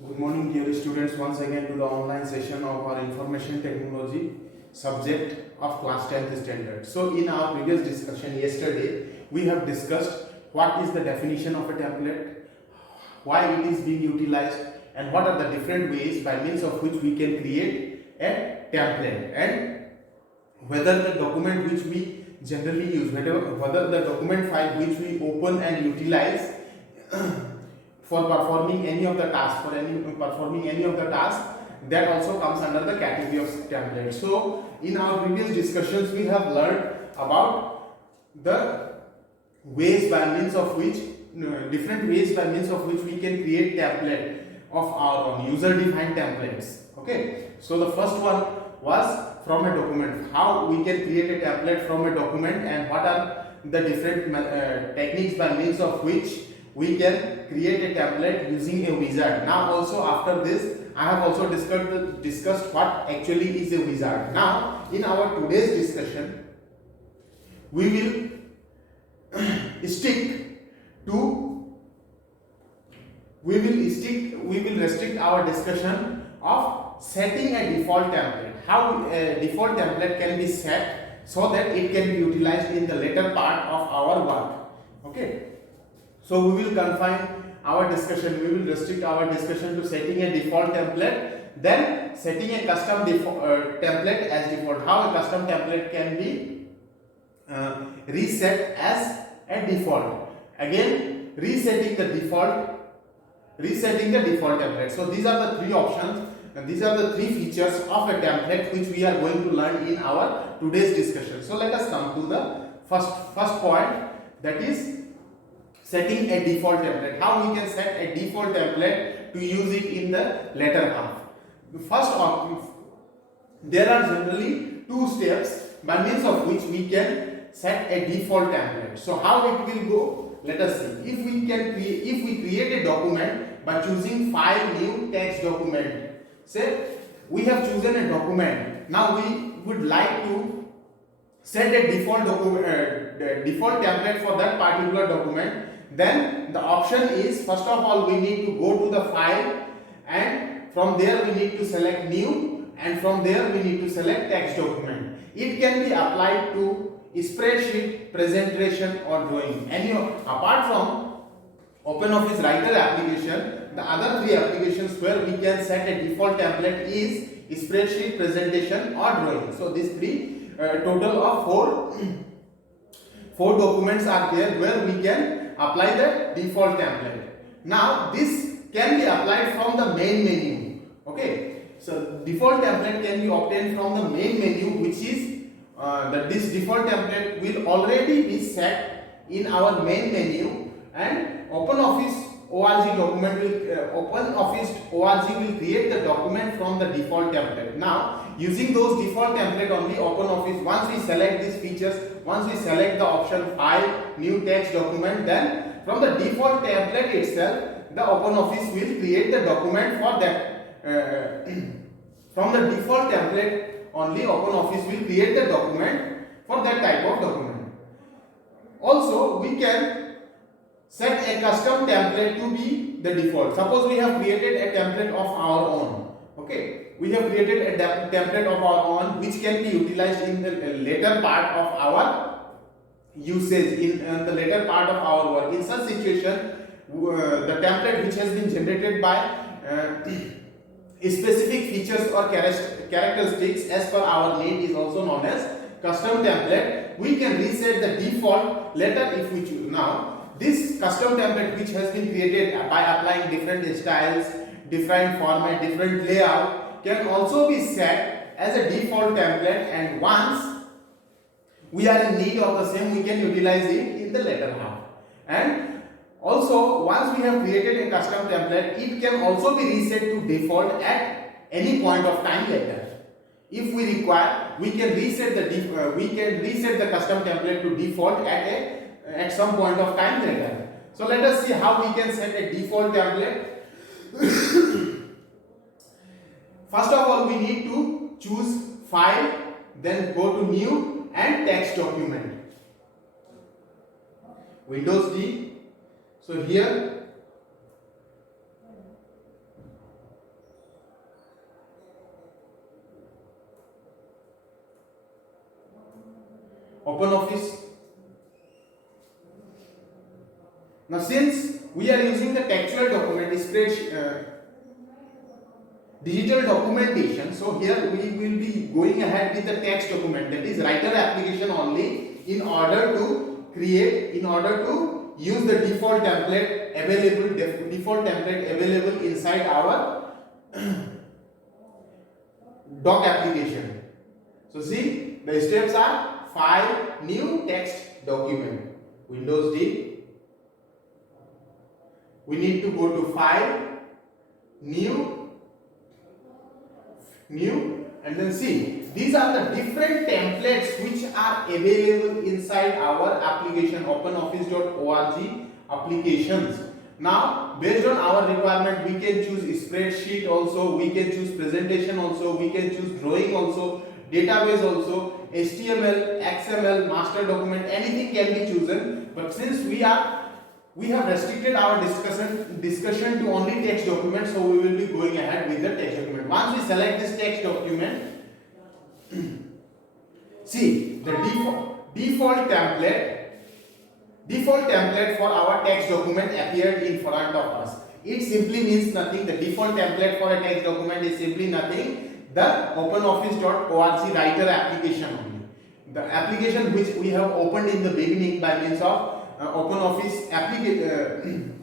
Good morning, dear students. Once again to the online session of our information technology subject of class 10th standard. So, in our previous discussion yesterday, we have discussed what is the definition of a template, why it is being utilized, and what are the different ways by means of which we can create a template, and whether the document which we generally use, whether the document file which we open and utilize for performing any of the tasks, that also comes under the category of template. So in our previous discussions we have learned about the ways by means of which different ways by means of which we can create template of our own, user defined templates. Okay, so the first one was from a document, how we can create a template from a document, and what are the different techniques by means of which we can create a template using a wizard. Now also after this I have also discussed what actually is a wizard. Now in our today's discussion we will stick to we will restrict our discussion of setting a default template, how a default template can be set so that it can be utilized in the later part of our work. Okay, so we will confine our discussion, we will restrict our discussion to setting a default template, then setting a custom template as default, how a custom template can be reset as a default, again resetting the default template. So these are the three options and these are the three features of a template which we are going to learn in our today's discussion. So let us come to the first point, that is setting a default template. How we can set a default template to use it in the later half. There are generally two steps by means of which we can set a default template. So how it will go? Let us see. If we create a document by choosing file, new, text document. Say we have chosen a document. Now we would like to set a default template for that particular document. Then the option is, first of all we need to go to the file, and from there we need to select new, and from there we need to select text document. It can be applied to spreadsheet, presentation or drawing. Apart from OpenOffice Writer application, the other three applications where we can set a default template is spreadsheet, presentation or drawing. So these three total of four documents are there where we can apply the default template. Now this can be applied from the main menu. Okay, so default template can be obtained from the main menu, which is this default template will already be set in our main menu, and OpenOffice ORG will create the document from the default template. Now using those default template only, OpenOffice, once we select these features, once we select the option file, new, text document, then from the default template itself the OpenOffice will create the document for that. From the default template only OpenOffice will create the document for that type of document. Also we can set a custom template to be the default. Suppose we have created a template of our own. Okay, we have created a template of our own which can be utilized in the later part of our usage, in the later part of our work. In such situation, the template which has been generated by specific features or characteristics as per our need is also known as custom template. We can reset the default later if we choose. Now this custom template which has been created by applying different styles, different format, different layout, can also be set as a default template, and once we are in need of the same we can utilize it in the later half. And also once we have created a custom template, it can also be reset to default at any point of time later. If we require, we can reset the custom template to default at some point of time later. So let us see how we can set a default template. First of all we need to choose file, then go to new and text document. Windows D. So here since we are using the textual document spreadsheet, digital documentation, so here we will be going ahead with the text document, that is writer application only, in order to use the default template available inside our doc application. So see, the steps are: file, new text document, Windows D. We need to go to file, new, and then see, these are the different templates which are available inside our application, openoffice.org applications. Now, based on our requirement, we can choose spreadsheet also, we can choose presentation also, we can choose drawing also, database also, HTML, XML, master document, anything can be chosen. But since we have restricted our discussion to only text document, so we will be going ahead with the text document. Once we select this text document, see, the default template for our text document appeared in front of us. It simply means nothing. The default template for a text document is simply nothing. The openoffice.org writer application only. The application which we have opened in the beginning by means of OpenOffice application,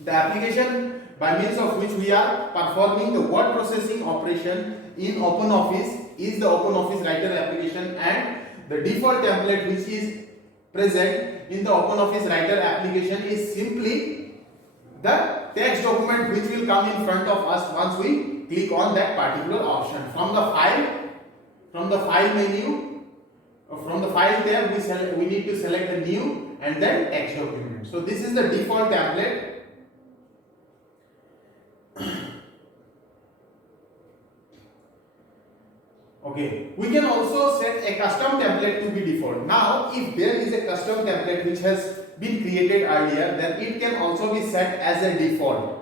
the application by means of which we are performing the word processing operation in OpenOffice is the OpenOffice writer application, and the default template which is present in the OpenOffice writer application is simply the text document which will come in front of us once we click on that particular option. From the file menu, from the file there we need to select the new and then text document. So this is the default template. Okay, we can also set a custom template to be default. Now, if there is a custom template which has been created earlier, then it can also be set as a default.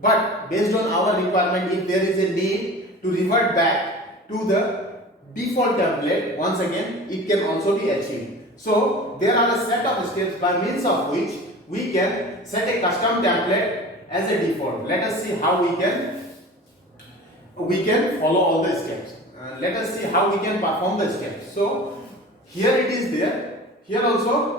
But based on our requirement, if there is a need to revert back to the default template, once again, it can also be achieved. So there are a set of steps by means of which we can set a custom template as a default. Let us see how we can follow all the steps. Let us see how we can perform the steps. So here it is there. Here also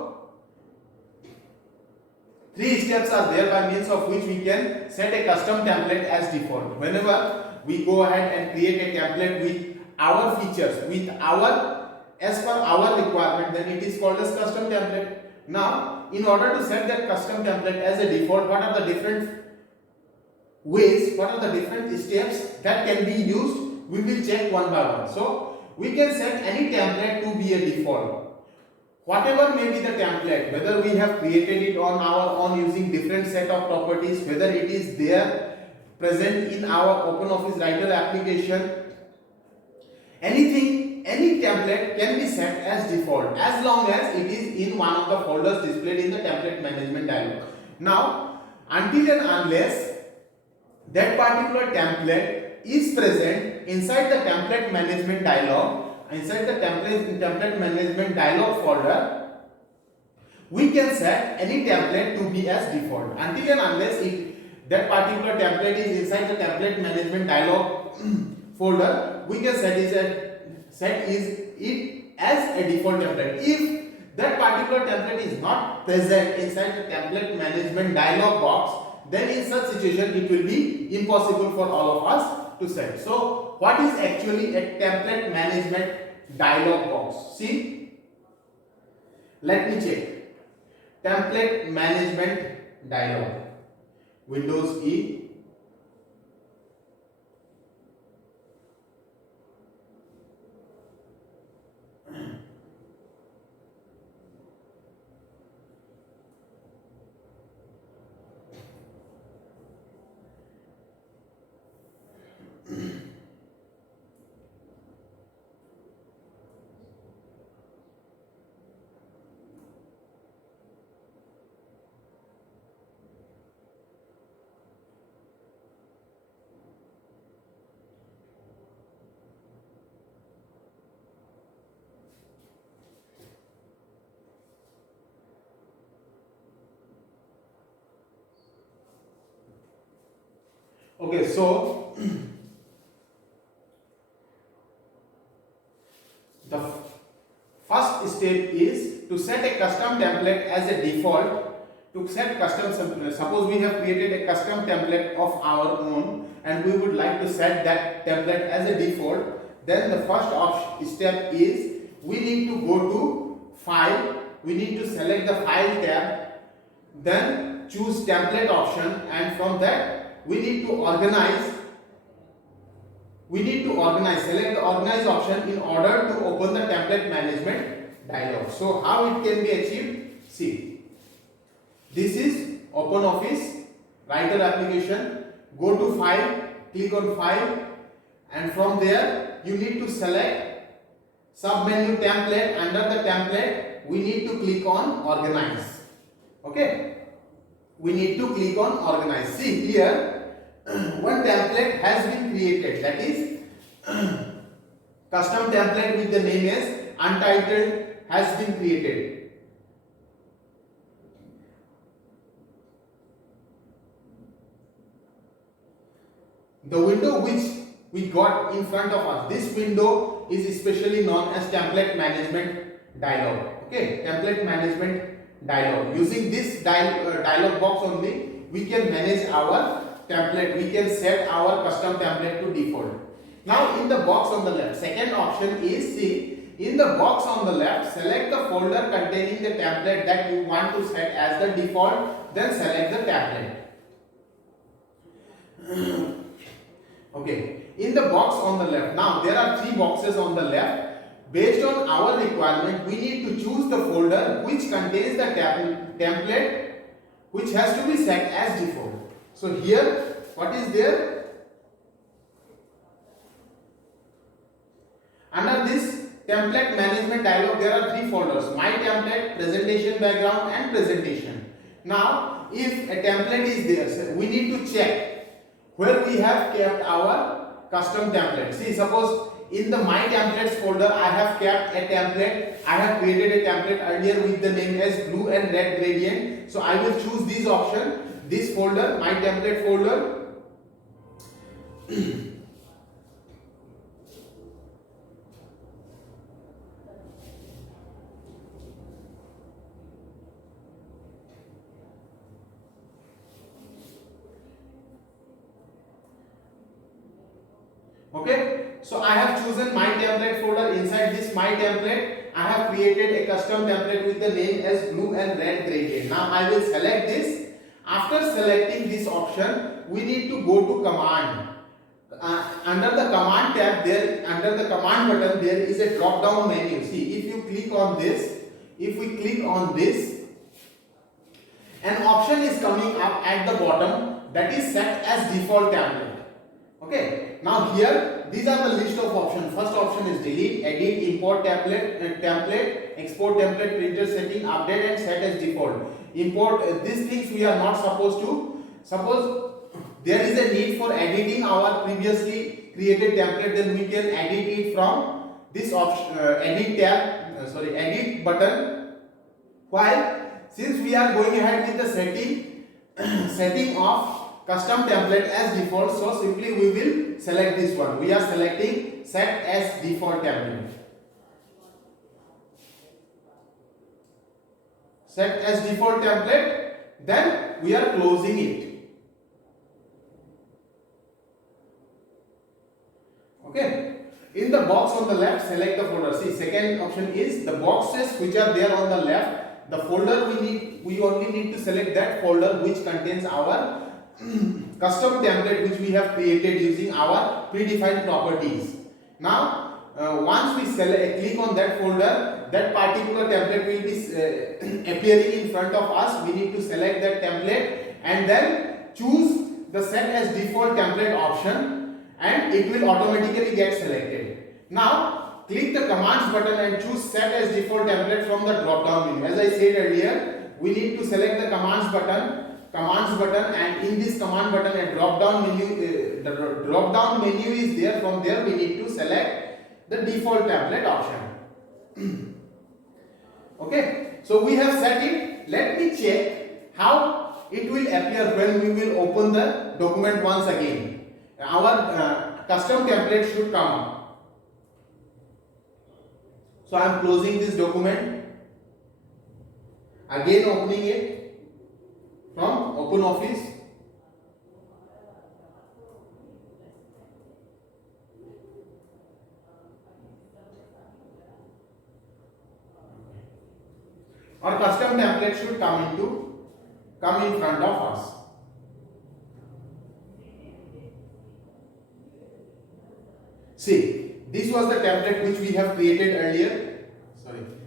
3 steps are there by means of which we can set a custom template as default. Whenever we go ahead and create a template with our features, as per our requirement, then it is called as custom template. Now, in order to set that custom template as a default, what are the different ways, what are the different steps that can be used? We will check one by one. So, we can set any template to be a default. Whatever may be the template, whether we have created it on our own using different set of properties, whether it is there present in our OpenOffice writer application, any template can be set as default as long as it is in one of the folders displayed in the template management dialog. Now, until and unless that particular template is present inside the template management dialog, inside the template management dialog folder, we can set any template to be as default. Until and unless that particular template is inside the template management dialog folder, we can set it as a default template. If that particular template is not present inside the template management dialog box, then in such situation it will be impossible for all of us to set. So what is actually a template management dialog box? See, let me check. Template management dialog, Windows E. Okay, so the first step is to set a custom template as a default. To set custom, suppose we have created a custom template of our own and we would like to set that template as a default. Then the first step is we need to go to file, we need to select the file tab, then choose template option, and from that we need to organize. Select the organize option in order to open the template management dialog. So how it can be achieved? See, this is OpenOffice Writer application. Go to file, click on file, and from there you need to select sub-menu template. Under the template we need to click on organize. Okay, we need to click on organize. See here, one template has been created, that is custom template with the name as untitled has been created. The window which we got in front of us, this window is especially known as template management dialog. Okay, template management dialog. Using this dialog box only, we can manage our template, we can set our custom template to default. Now in the box on the left, second option is, see, in the box on the left, select the folder containing the template that you want to set as the default, then select the template. Okay, in the box on the left, now there are three boxes on the left. Based on our requirement, we need to choose the folder which contains the template which has to be set as default. So here, what is there? Under this template management dialog, there are three folders: My Template, Presentation Background, and Presentation. Now, if a template is there, we need to check where we have kept our custom template. See, suppose in the My Templates folder, I have kept a template. I have created a template earlier with the name as blue and red gradient. So I will choose this option, this folder, My Template folder. Okay, so I have chosen My Template folder. Inside this My Template, I have created a custom template with the name as blue and red gradient. Now I will select this. After selecting this option, we need to go to command. Under the command tab, under the command button, there is a drop down menu. See, if you click on this, if we click on this, an option is coming up at the bottom that is set as default template. Okay, now here these are the list of options. First option is delete, edit, import template, export template, printer setting, update, and set as default. Import these things we are not supposed to. Suppose there is a need for editing our previously created template, then we can edit it from this option, edit button. While since we are going ahead with the setting of custom template as default, so simply we will select this one. We are selecting set as default template. Set as default template, then we are closing it. Okay, in the box on the left, select the folder. See, second option is the boxes which are there on the left, the folder we only need to select that folder which contains our custom template which we have created using our predefined properties. Now once we click on that folder, that particular template will be appearing in front of us. We need to select that template and then choose the set as default template option, and it will automatically get selected. Now click the commands button and choose set as default template from the drop down menu. As I said earlier, we need to select the commands button, and in this command button a drop down menu, the drop down menu is there. From there we need to select the default template option. Okay, so we have set it. Let me check how it will appear when we will open the document once again. Our custom template should come up. So I am closing this document, again opening it from OpenOffice. Our custom template should come in front of us. See, this was the template which we have created earlier.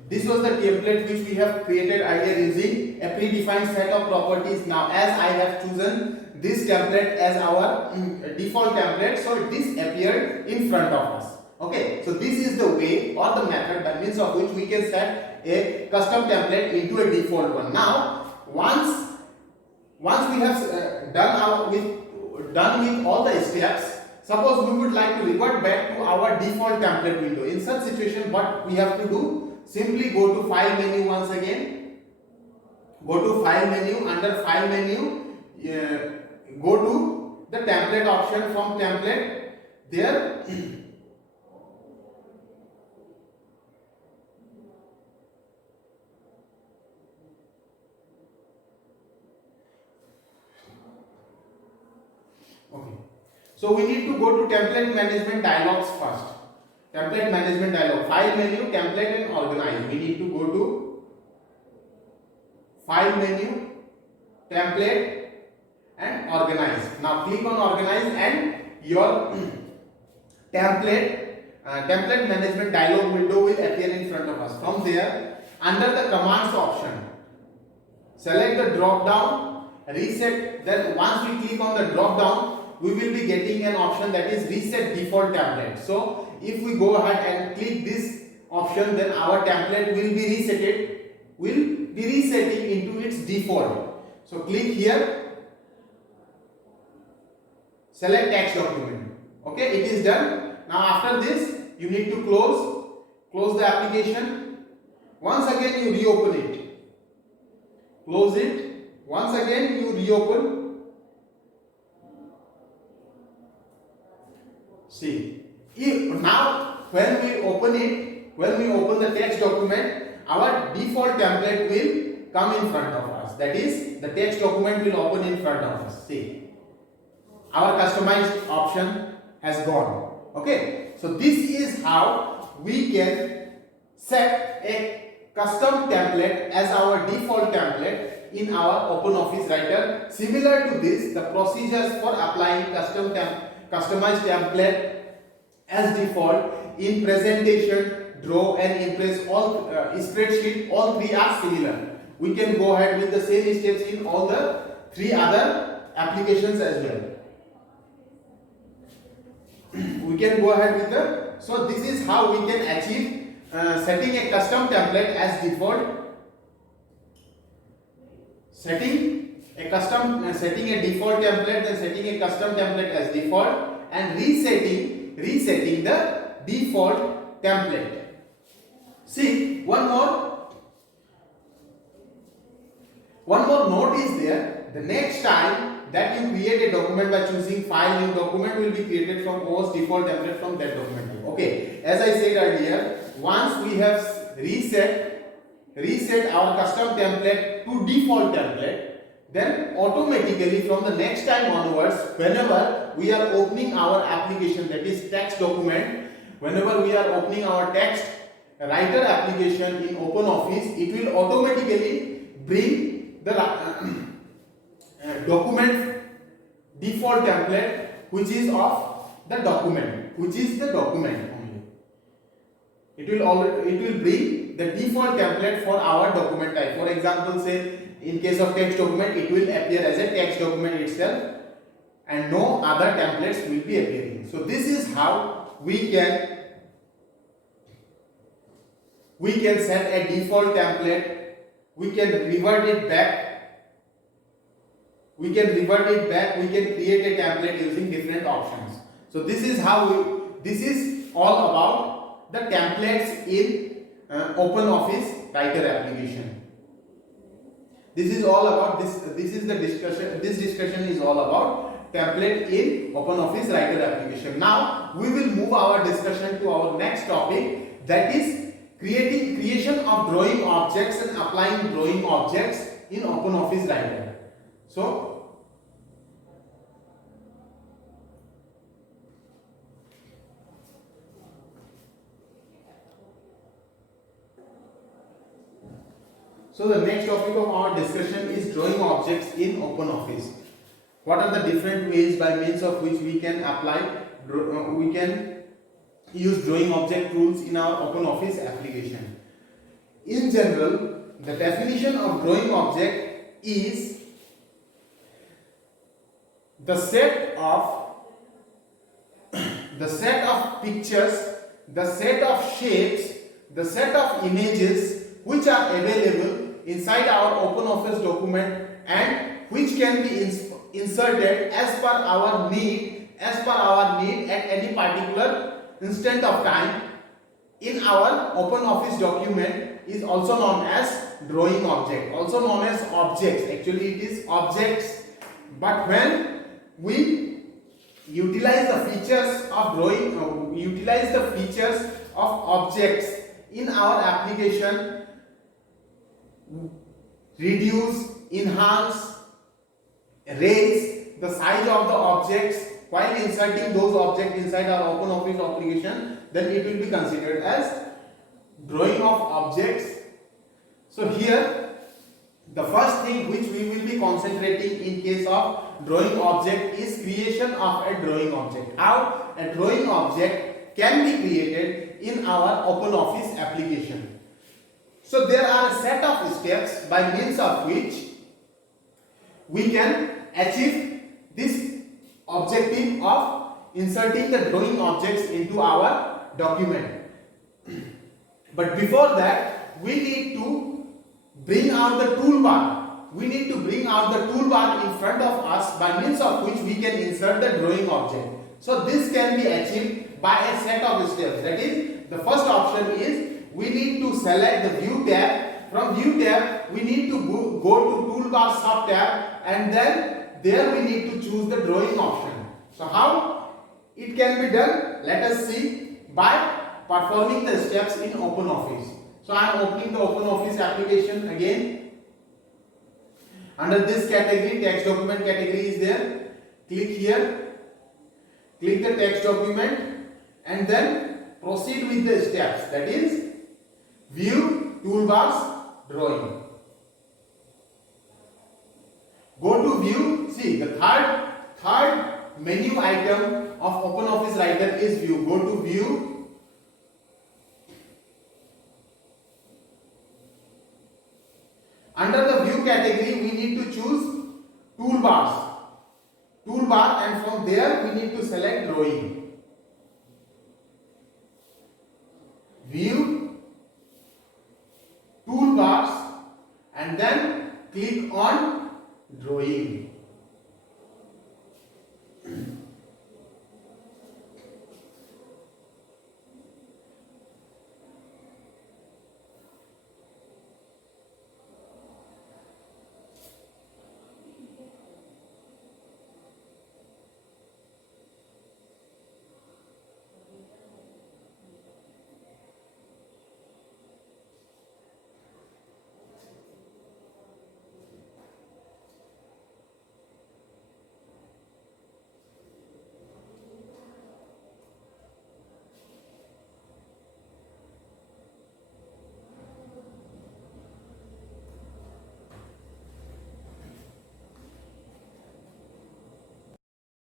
This was the template which we have created earlier using a predefined set of properties. Now, as I have chosen this template as our default template, so this appeared in front of us. Okay, so this is the way or the method by means of which we can set a custom template into a default one. Now, once we have done with all the steps, suppose we would like to revert back to our default template window. In such situation, what we have to do? Simply go to File menu once again. Go to File menu. Under File menu, go to the template option. From template, there okay. So we need to go to template management dialogs first. Template management dialog, file menu, template and organize. We need to go to file menu, template and organize. Now click on organize and your template management dialog window will appear in front of us. From there, under the commands option, select the drop down, reset. Then once we click on the drop down, we will be getting an option that is reset default template. So if we go ahead and click this option, then our template will be resetting into its default. So click here, select text document. Okay, it is done. Now after this, you need to close the application. Once again you reopen it. Close it. Once again you reopen. See, now when we open the text document, our default template will come in front of us. That is, the text document will open in front of us. See, our customized option has gone. Okay, so this is how we can set a custom template as our default template in our OpenOffice Writer. Similar to this, the procedures for applying customized template as default in presentation, draw and impress, all spreadsheet, all three are similar. We can go ahead with the same steps in all the three other applications as well. We can go ahead with so this is how we can achieve setting a custom template as default, setting a default template, then setting a custom template as default, and resetting the default template. See, one more note is there. The next time that you create a document by choosing file, new document will be created from OS default template from that document type. Okay, as I said earlier, once we have reset our custom template to default template, then automatically from the next time onwards, whenever we are opening our application, that is text document, whenever we are opening our text writer application in OpenOffice, it will automatically bring the document default template which is of the document, only. It will bring the default template for our document type. For example, say in case of text document, it will appear as a text document itself and no other templates will be appearing. So this is how we can set a default template. We can revert it back. We can create a template using different options. So this is all about the templates in OpenOffice Writer application. This is all about this is the discussion. This discussion is all about template in OpenOffice Writer application. Now we will move our discussion to our next topic, that is creation of drawing objects and applying drawing objects in OpenOffice Writer. So the next topic of our discussion is drawing objects in OpenOffice. What are the different ways by means of which we can we can use drawing object rules in our OpenOffice application? In general, the definition of drawing object is the set of pictures, the set of shapes, the set of images which are available inside our OpenOffice document and which can be inserted as per our need at any particular instant of time in our OpenOffice document is also known as drawing object, also known as objects. Actually it is objects, but when we utilize the features of drawing, utilize the features of objects in our application, reduce, enhance, raise the size of the objects while inserting those objects inside our OpenOffice application, then it will be considered as drawing of objects. So here the first thing which we will be concentrating in case of drawing object is creation of a drawing object. How a drawing object can be created in our OpenOffice application. So there are a set of steps by means of which we can achieve this objective of inserting the drawing objects into our document. But before that, we need to bring out the toolbar. We need to bring out the toolbar in front of us by means of which we can insert the drawing object. So this can be achieved by a set of steps. That is, the first option is we need to select the view tab. From view tab, we need to go to toolbar sub tab, and then there we need to choose the drawing option. So how it can be done? Let us see by performing the steps in OpenOffice. So I am opening the OpenOffice application again. Under this category, text document category is there. Click here, click the text document, and then proceed with the steps. That is view, toolbars, drawing. Go to view. See, the third menu item of OpenOffice Writer is view. Go to view. Under the view category, we need to choose toolbars. Toolbar, and from there we need to select drawing. View, toolbars, and then click on drawing.